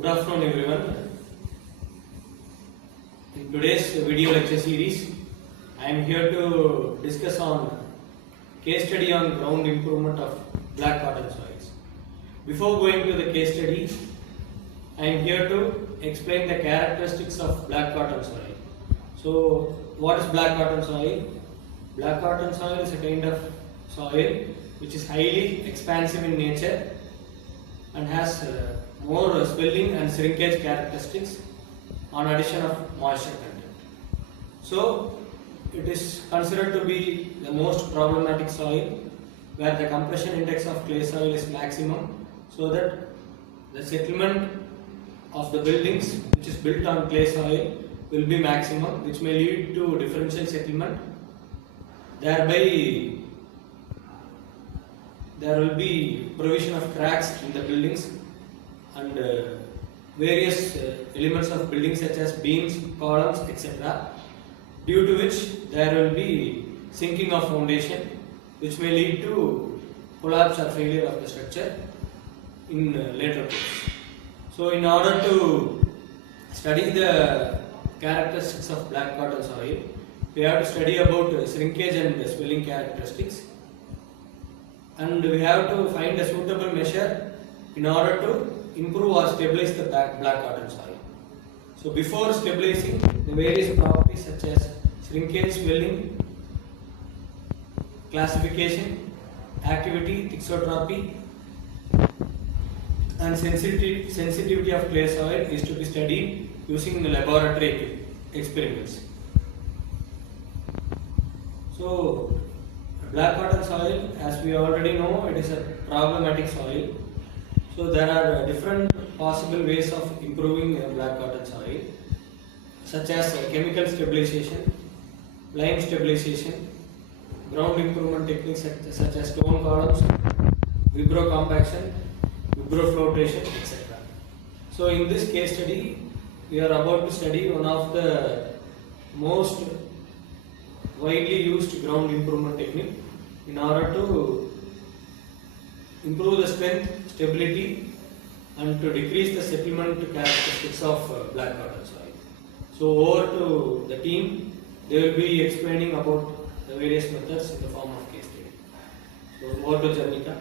Good afternoon everyone. In today's video lecture series, I am here to discuss on case study on ground improvement of black cotton soils. Before going to the case study, I am here to explain the characteristics of black cotton soil. So, what is black cotton soil? Black cotton soil is a kind of soil which is highly expansive in nature and has more swelling and shrinkage characteristics on addition of moisture content. So, it is considered to be the most problematic soil where the compression index of clay soil is maximum, so that the settlement of the buildings which is built on clay soil will be maximum, which may lead to differential settlement. Thereby there will be provision of cracks in the buildings and various elements of buildings such as beams, columns, etc., due to which there will be sinking of foundation, which may lead to collapse or failure of the structure in later course. So, in order to study the characteristics of black cotton soil, we have to study about shrinkage and swelling characteristics, and we have to find a suitable measure in order to improve or stabilize the black cotton soil. So, before stabilizing, the various properties such as shrinkage, swelling, classification, activity, thixotropy, and sensitivity of clay soil is to be studied using laboratory experiments. So, black cotton soil, as we already know, it is a problematic soil. So, there are different possible ways of improving black cotton soil, such as chemical stabilization, lime stabilization, ground improvement techniques such as stone columns, vibro compaction, vibro flotation, etc. So, in this case study, we are about to study one of the most widely used ground improvement technique in order to improve the strength, stability, and to decrease the settlement characteristics of black cotton soil. So, over to the team, they will be explaining about the various methods in the form of case study. So, over to Janika.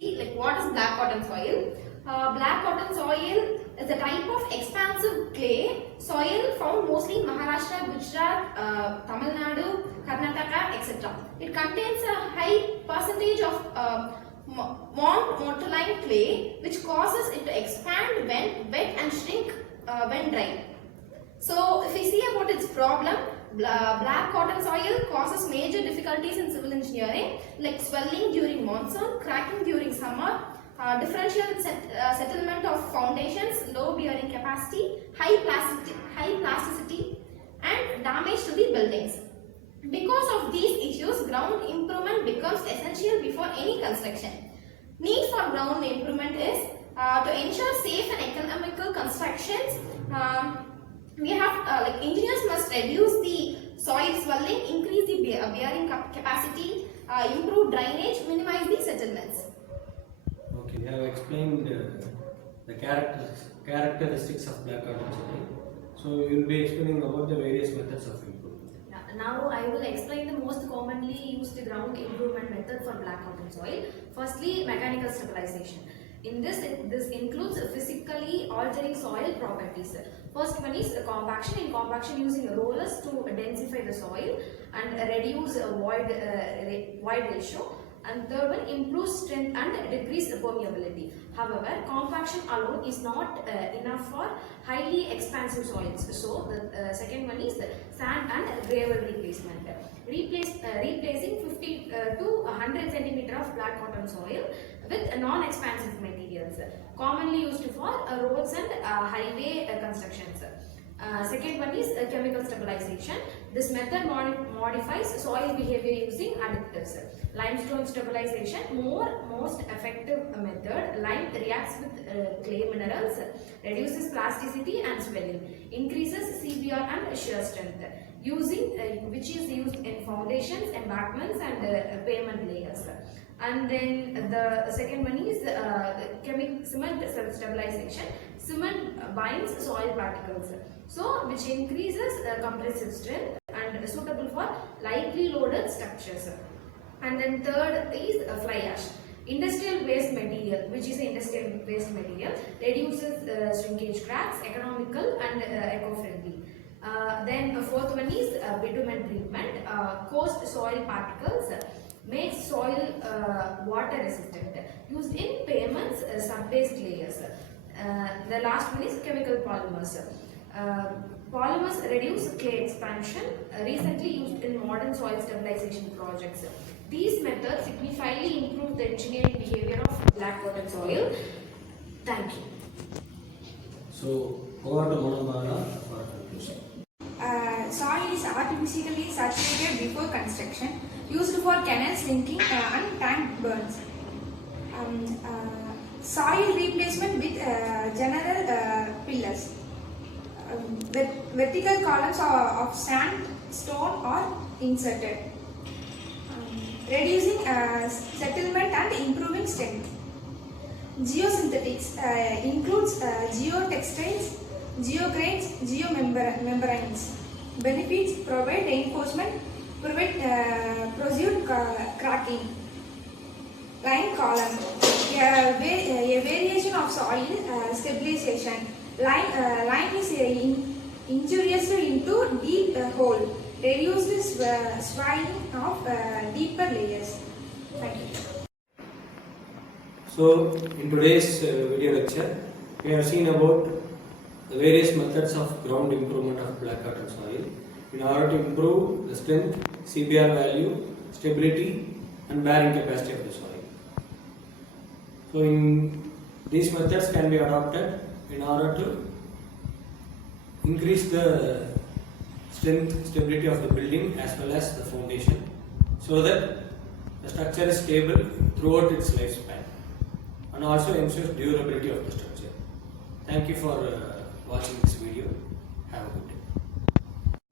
Like, what is black cotton soil? Black cotton soil is a type of expansive clay soil found mostly in Maharashtra, Gujarat, Tamil Nadu, Karnataka, etc. It contains a high percentage of monoline clay, which causes it to expand when wet and shrink when dry. So, if we see about its problem, black cotton soil causes major difficulties in civil engineering, like swelling during monsoon, cracking during summer, differential settlement of foundations, low bearing capacity, high plasticity, and damage to the buildings. Because of these issues, ground improvement becomes essential before any construction. Need for ground improvement is to ensure safe and economical constructions. We have like engineers must reduce the soil swelling, increase the bearing capacity, improve drainage, minimize the settlements. Okay, we have explained the characteristics of black cotton soil. So, you will be explaining about the various methods of improvement. Now I will explain the most commonly used ground improvement method for black cotton soil. Firstly, mechanical stabilization. In this includes physically altering soil properties. First one is compaction. In compaction, using rollers to densify the soil and reduce void ratio. And third one, improves strength and decrease permeability. However, compaction alone is not enough for highly expansive soils. So, the second one is sand and gravel replacement. Replacing 50 to 100 cm of black cotton soil with non-expansive materials, commonly used for roads and highway constructions. Second one is chemical stabilization. This method modifies soil behavior using additives. Limestone stabilization, most effective method. Lime reacts with clay minerals, reduces plasticity and swelling, increases CBR and shear strength, which is used in foundations, embankments and pavement layers. And then the second one is cement stabilization. Cement binds soil particles, so which increases compressive strength and suitable for lightly loaded structures. And then third is fly ash. Industrial waste material, which is industrial waste material, reduces shrinkage cracks, economical and eco-friendly. Then fourth one is bitumen treatment. Coarse soil particles makes soil water resistant, used in pavements, sub-based layers. The last one is chemical polymers. Polymers reduce clay expansion, recently used in modern soil stabilization projects. These methods significantly improve the engineering behavior of black cotton soil. Thank you. So, over to Manamala for conclusion. Soil is artificially saturated before construction, used for canal sinking and tank burns. Soil replacement with general pillars. Vertical columns of sand, stone are inserted. Reducing settlement and improving strength. Geosynthetics includes geotextiles, geograins, geomembranes. Benefits: provide reinforcement, produce cracking. Line column, a variation of soil stabilization. Line is injurious into deep hole, reduces swelling of deeper layers. Thank you. So, in today's video lecture, we have seen about the various methods of ground improvement of black cotton soil in order to improve the strength, CBR value, stability and bearing capacity of the soil. So, these methods can be adopted in order to increase the strength, stability of the building as well as the foundation, so that the structure is stable throughout its lifespan and also ensures durability of the structure. Thank you for watching this video. Have a good day.